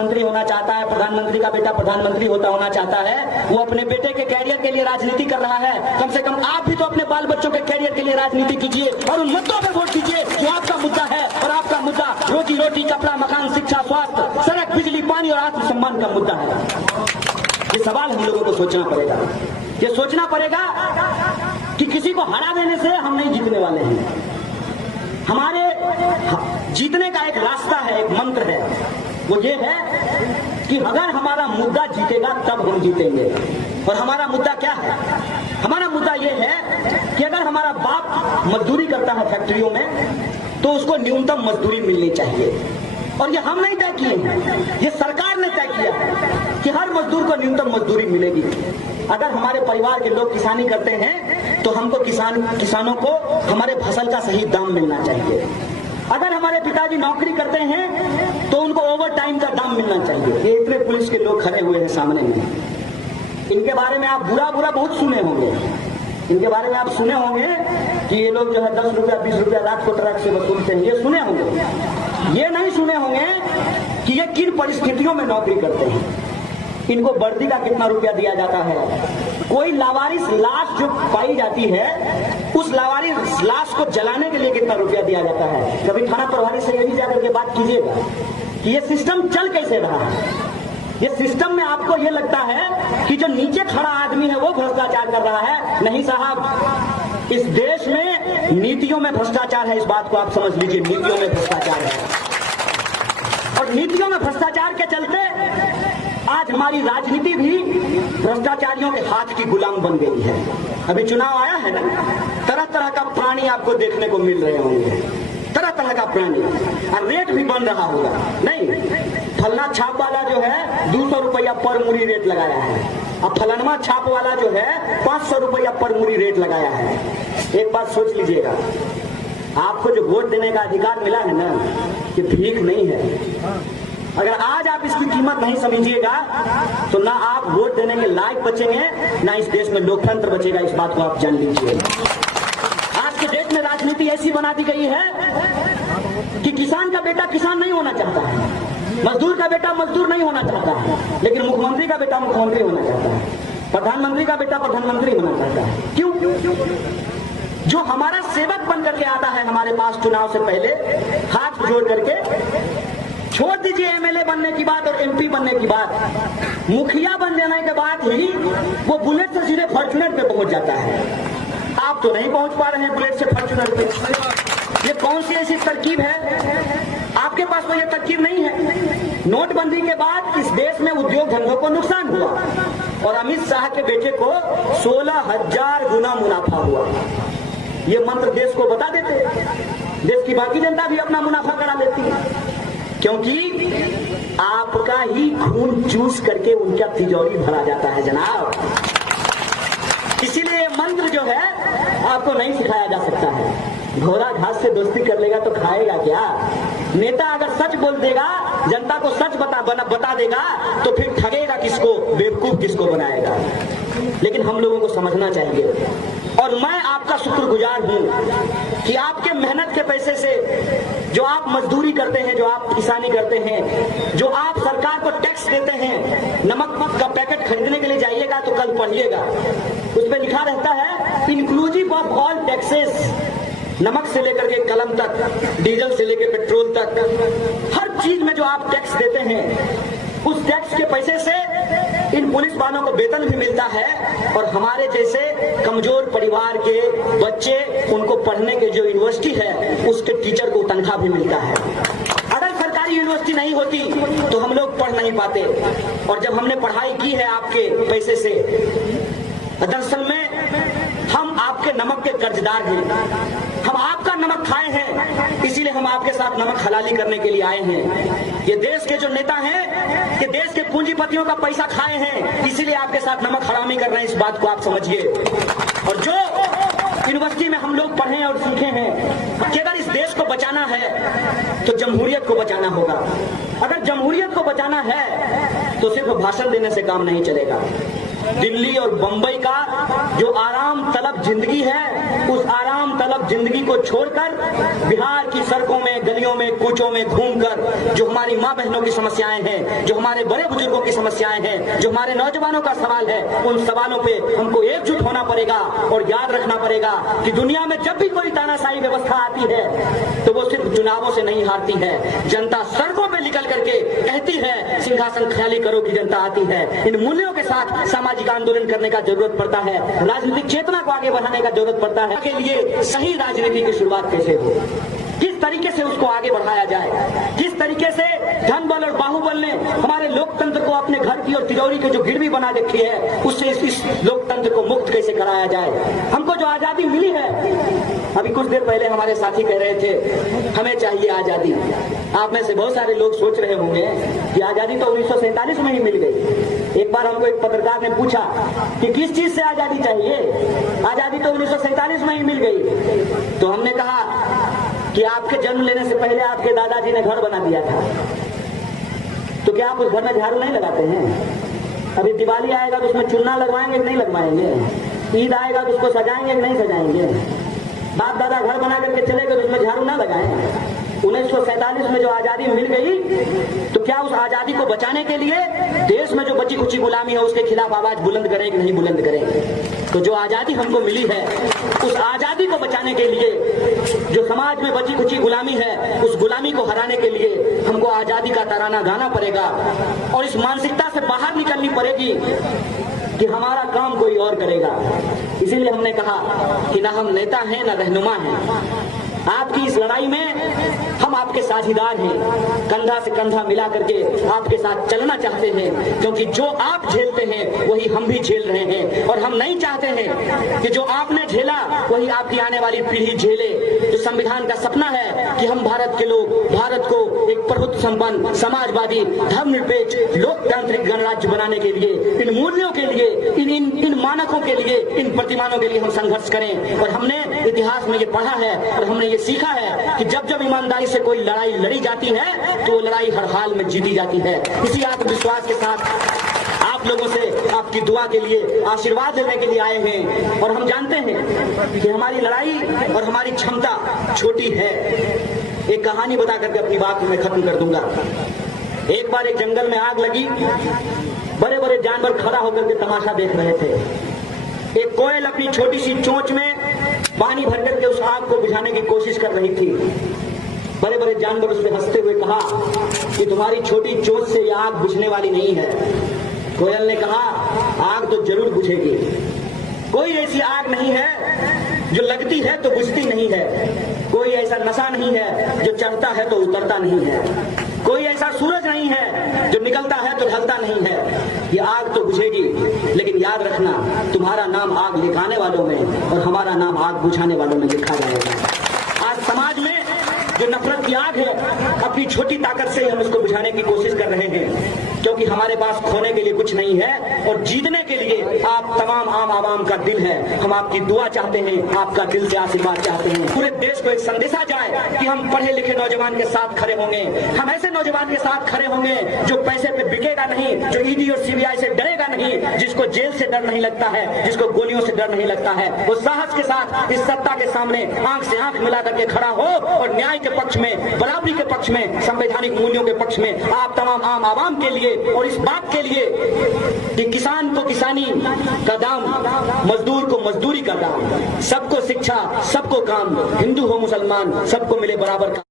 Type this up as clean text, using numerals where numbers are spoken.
मुख्यमंत्री होना चाहता है, प्रधानमंत्री का बेटा प्रधानमंत्री होना चाहता है, वो अपने बेटे के कैरियर के लिए राजनीति कर रहा है। कम से कम आप भी तो अपने बाल बच्चों के कैरियर के लिए राजनीति कीजिए और उन मुद्दों पर वोट दीजिए जो आपका मुद्दा है। और आपका मुद्दा रोजी रोटी, कपड़ा, मकान, शिक्षा, स्वास्थ्य, सड़क, बिजली, पानी और आत्मसम्मान का मुद्दा है। ये सवाल हम लोगों को सोचना पड़ेगा। ये सोचना पड़ेगा कि किसी को हरा देने से हम नहीं जीतने वाले हैं। हमारे जीतने का एक रास्ता है, एक मंत्र है, वो ये है कि अगर हमारा मुद्दा जीतेगा तब हम जीतेंगे। और हमारा मुद्दा क्या है? हमारा मुद्दा ये है कि अगर हमारा बाप मजदूरी करता है फैक्ट्रियों में तो उसको न्यूनतम मजदूरी मिलनी चाहिए। और ये हम नहीं तय किए हैं, ये सरकार ने तय किया है कि हर मजदूर को न्यूनतम मजदूरी मिलेगी। अगर हमारे परिवार के लोग किसानी करते हैं तो हमको किसानों को हमारे फसल का सही दाम मिलना चाहिए। अगर हमारे पिताजी नौकरी करते हैं तो उनको ओवर टाइम का दाम मिलना चाहिए। ये इतने पुलिस के लोग खड़े हुए हैं सामने में, इनके बारे में आप बुरा बहुत सुने होंगे। इनके बारे में आप सुने होंगे कि ये लोग जो है 10 रुपया 20 रुपया रात को ट्रक से वसूलते हैं, ये सुने होंगे। ये नहीं सुने होंगे कि ये किन परिस्थितियों में नौकरी करते हैं, इनको वर्दी का कितना रुपया दिया जाता है। कोई लावारिस लाश जो पाई जाती है उस लावारिस लाश को जलाने के लिए कितना रुपया दिया जाता है। कभी थाना प्रभारी से यही जाकर के बात कीजिएगा कि ये सिस्टम चल कैसे रहा है। ये सिस्टम में आपको ये लगता है कि जो नीचे खड़ा आदमी है वो भ्रष्टाचार कर रहा है। नहीं साहब, इस देश में नीतियों में भ्रष्टाचार है। इस बात को आप समझ लीजिए, नीतियों में भ्रष्टाचार है। और नीतियों में भ्रष्टाचार के चलते आज हमारी राजनीति भी भ्रष्टाचारियों के हाथ की गुलाम बन गई है। अभी चुनाव आया है ना, तरह तरह का प्राणी आपको देखने को मिल रहे होंगे, तरह तरह का प्राणी। और रेट भी बन रहा होगा। नहीं, फलना छाप वाला जो है 200 रुपया पर मूरी रेट लगाया है, अब फलनवा छाप वाला जो है 500 रुपया पर मूरी रेट लगाया है। एक बात सोच लीजिएगा, आपको जो वोट देने का अधिकार मिला है ना, ये भीख नहीं है। अगर आज आप इसकी कीमत नहीं समझिएगा तो ना आप वोट देने के लायक बचेंगे, ना इस देश में लोकतंत्र बचेगा। इस बात को आप जान लीजिए। आज के देश में राजनीति ऐसी बना दी गई है कि किसान का बेटा किसान नहीं होना चाहता है, मजदूर का बेटा मजदूर नहीं होना चाहता है, लेकिन मुख्यमंत्री का बेटा मुख्यमंत्री होना चाहता है, प्रधानमंत्री का बेटा प्रधानमंत्री होना चाहता है। क्यों? जो हमारा सेवक बन करके आता है हमारे पास चुनाव से पहले, हाथ जोड़ करके, छोड़ दीजिए एमएलए बनने की बात और एमपी बनने की बात, मुखिया बन जाने के बाद ही वो बुलेट से सीधे फॉर्च्यूनर पे पहुंच जाता है। आप तो नहीं पहुंच पा रहे हैं बुलेट से फॉर्च्यूनर पे। ये कौन सी ऐसी तरकीब है? आपके पास तो ये तरकीब नहीं है। नोटबंदी के बाद इस देश में उद्योग धंधों को नुकसान हुआ और अमित शाह के बेटे को 16,000 गुना मुनाफा हुआ। ये मंत्र देश को बता देते, देश की बाकी जनता भी अपना मुनाफा करा लेती है, क्योंकि आपका ही खून चूस करके उनका तिजोरी भरा जाता है जनाब। इसीलिए मंत्र जो है आपको नहीं सिखाया जा सकता है। घोड़ा घास से दोस्ती कर लेगा तो खाएगा क्या? नेता अगर सच बोल देगा, जनता को सच बता देगा तो फिर ठगेगा किसको, बेवकूफ किसको बनाएगा। लेकिन हम लोगों को समझना चाहिए, और मैं आपका शुक्रगुजार हूं कि आपके मेहनत के पैसे से जो आप मजदूरी करते हैं, जो आप किसानी करते हैं, जो आप सरकार को टैक्स देते हैं, नमक का पैकेट खरीदने के लिए जाइएगा तो कल पढ़िएगा, उस पर लिखा रहता है इंक्लूसिव ऑफ ऑल टैक्सेस। नमक से लेकर के कलम तक, डीजल से लेकर पेट्रोल तक, हर चीज में जो आप टैक्स देते हैं, उस टैक्स के पैसे से इन पुलिस वालों को वेतन भी मिलता है और हमारे जैसे कमजोर परिवार के बच्चे, उनको पढ़ने के जो यूनिवर्सिटी है उसके टीचर को तनख्वाह भी मिलता है। अगर सरकारी यूनिवर्सिटी नहीं होती तो हम लोग पढ़ नहीं पाते। और जब हमने पढ़ाई की है आपके पैसे से, दरअसल में हम आपके नमक के कर्जदार हैं। हम आपका नमक खाए हैं, इसीलिए हम आपके साथ नमक हलाली करने के लिए आए हैं। ये देश के जो नेता हैं, ये देश के पूंजीपतियों का पैसा खाए हैं, इसीलिए आपके साथ नमक हरामी कर रहे हैं। इस बात को आप समझिए। और जो यूनिवर्सिटी में हम लोग पढ़े और सीखे हैं कि अगर इस देश को बचाना है तो जमहूरियत को बचाना होगा। अगर जमहूरियत को बचाना है तो सिर्फ भाषण देने से काम नहीं चलेगा। दिल्ली और बंबई का जो आराम तलब जिंदगी है, उस आराम तलब जिंदगी को छोड़कर बिहार की सड़कों में, गलियों में, कूचों में घूमकर जो हमारी माँ बहनों की समस्याएं हैं, जो हमारे बड़े बुजुर्गों की समस्याएं हैं, जो हमारे नौजवानों का सवाल है, उन सवालों पे हमको एकजुट होना पड़ेगा और याद रखना पड़ेगा कि दुनिया में जब भी कोई तानाशाही व्यवस्था आती है तो वो सिर्फ चुनावों से नहीं हारती है। जनता सड़कों पे निकल करके कहती है सिंहासन खाली करो की जनता आती है। इन मूल्यों के साथ सामाजिक आंदोलन करने का जरूरत पड़ता है, राजनीतिक चेतना को आगे बढ़ाने का जरूरत पड़ता है। के लिए सही राजनीति की शुरुआत कैसे हो, किस तरीके से उसको आगे बढ़ाया जाए, किस तरीके से धन बल और बाहुबल ने हमारे लोकतंत्र को अपने घर की और तिजोरी की जो गिरवी बना रखी है, उससे इस लोकतंत्र को मुक्त कैसे कराया जाए। हमको जो आजादी मिली है, अभी कुछ देर पहले हमारे साथी कह रहे थे हमें चाहिए आजादी। आप में से बहुत सारे लोग सोच रहे होंगे कि आजादी तो 1947 में ही मिल गई। एक बार हमको एक पत्रकार ने पूछा कि किस चीज से आजादी चाहिए, आजादी तो 1947 में ही मिल गई। तो हमने कहा कि आपके जन्म लेने से पहले आपके दादाजी ने घर बना दिया था, तो क्या आप उस घर में झाड़ू नहीं लगाते हैं? अभी दिवाली आएगा तो उसमें चूना लगवाएंगे कि नहीं लगवाएंगे? ईद आएगा तो उसको सजाएंगे कि नहीं सजाएंगे? बाप दादा घर बना करके चले गए तो उसमें झाड़ू ना लगाएं? 1947 में जो आजादी मिल गई, तो क्या उस आजादी को बचाने के लिए देश में जो बची खुची गुलामी है उसके खिलाफ आवाज बुलंद करें कि नहीं बुलंद करें? तो जो आजादी हमको मिली है, उस आजादी को बचाने के लिए जो समाज में बची खुची गुलामी है, उस गुलामी को हराने के लिए हमको आजादी का तराना गाना पड़ेगा और इस मानसिकता से बाहर निकलनी पड़ेगी कि हमारा काम कोई और करेगा। इसीलिए हमने कहा कि ना हम नेता हैं ना रहनुमा हैं, आपकी इस लड़ाई में हम आपके साझीदार हैं, कंधा से कंधा मिला करके आपके साथ चलना चाहते हैं, क्योंकि जो आप झेलते हैं वही हम भी झेल रहे हैं और हम नहीं चाहते हैं कि जो आपने झेला वही आपकी आने वाली पीढ़ी झेले। जो संविधान का सपना है कि हम भारत के लोग भारत को एक प्रभुत्व संपन्न, समाजवादी, धर्मनिरपेक्ष, लोकतांत्रिक गणराज्य बनाने के लिए, इन मूल्यों के लिए, इन मानकों के लिए, इन प्रतिमानों के लिए हम संघर्ष करें। और हमने इतिहास में ये पढ़ा है और हमने ये सीखा है कि जब जब ईमानदारी से कोई लड़ाई लड़ी जाती है तो वो लड़ाई हर हाल में जीती जाती है। इसी आत्मविश्वास के साथ आप लोगों से आपकी दुआ के लिए, आशीर्वाद लेने के लिए आए हैं। और हम जानते हैं कि हमारी लड़ाई और हमारी क्षमता छोटी है। एक कहानी बता करके अपनी बात मैं खत्म कर दूंगा। एक बार एक जंगल में आग लगी, बड़े बड़े जानवर खड़ा होकर के तमाशा देख रहे थे। एक कोयल अपनी छोटी सी चोंच में पानी भर करके उस आग को बुझाने की कोशिश कर रही थी। बड़े बड़े जानवर उससे हंसते हुए कहा कि तुम्हारी छोटी चोंच से यह आग बुझने वाली नहीं है। कोयल ने कहा आग तो जरूर बुझेगी, कोई ऐसी आग नहीं है जो लगती है तो बुझती नहीं है, कोई ऐसा नशा नहीं है जो चढ़ता है तो उतरता नहीं है, कोई ऐसा सूरज नहीं है जो निकलता है तो ढलता नहीं है। ये आग तो बुझेगी, लेकिन याद रखना तुम्हारा नाम आग लिखाने वालों में और हमारा नाम आग बुझाने वालों में लिखा जाएगा। आज समाज में जो नफरत की आग है, अपनी छोटी ताकत से हम उसको बुझाने की कोशिश कर रहे हैं, क्योंकि हमारे पास खोने के लिए कुछ नहीं है और जीतने के लिए आप तमाम आम आवाम का दिल है। हम आपकी दुआ चाहते हैं, आपका दिल से आशीर्वाद चाहते हैं। पूरे देश को एक संदेशा जाए कि हम पढ़े लिखे नौजवान के साथ खड़े होंगे, हम ऐसे नौजवान के साथ खड़े होंगे जो पैसे पे बिकेगा नहीं, जो ईडी और सीबीआई से डरेगा नहीं, जिसको जेल से डर नहीं लगता है, जिसको गोलियों से डर नहीं लगता है। वो साहस के साथ इस सत्ता के सामने आंख से आंख मिला करके खड़ा हो और न्याय के पक्ष में, बराबरी के पक्ष में, संवैधानिक मूल्यों के पक्ष में आप तमाम आम आवाम के लिए और इस बात के लिए कि किसान को किसानी का दाम, मजदूर को मजदूरी का दाम, सबको शिक्षा, सबको काम, हिंदू हो मुसलमान, सबको मिले बराबर का